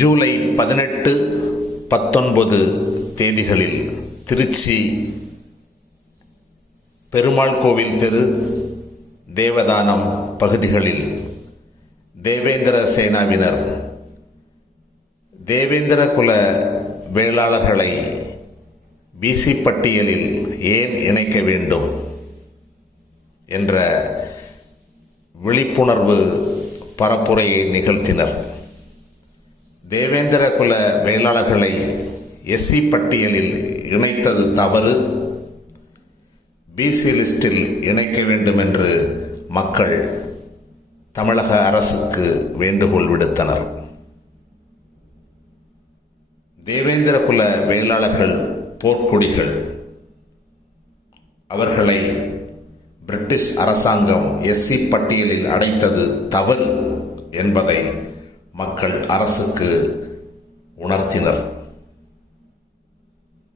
ஜூலை 18, 19 தேதிகளில் திருச்சி பெருமாள் கோவில் தெரு, தேவதானம் பகுதிகளில் தேவேந்திர சேனாவினர் தேவேந்திர குல வேளாளர்களை பிசி பட்டியலில் ஏன் இணைக்க வேண்டும் என்ற விழிப்புணர்வு பரப்புரையை நிகழ்த்தினர். தேவேந்திர குல வேளாளர்களை எஸ்சி பட்டியலில் இணைத்தது தவறு, பிசி லிஸ்டில் இணைக்க வேண்டும் என்று மக்கள் தமிழக அரசுக்கு வேண்டுகோள் விடுத்தனர். தேவேந்திர குல வேளாளர்கள் போர்க்கொடிகள். அவர்களை பிரிட்டிஷ் அரசாங்கம் எஸ்சி பட்டியலில் அடைத்தது தவறு என்பதை மக்கள் அரசுக்கு உணர்த்தினர்.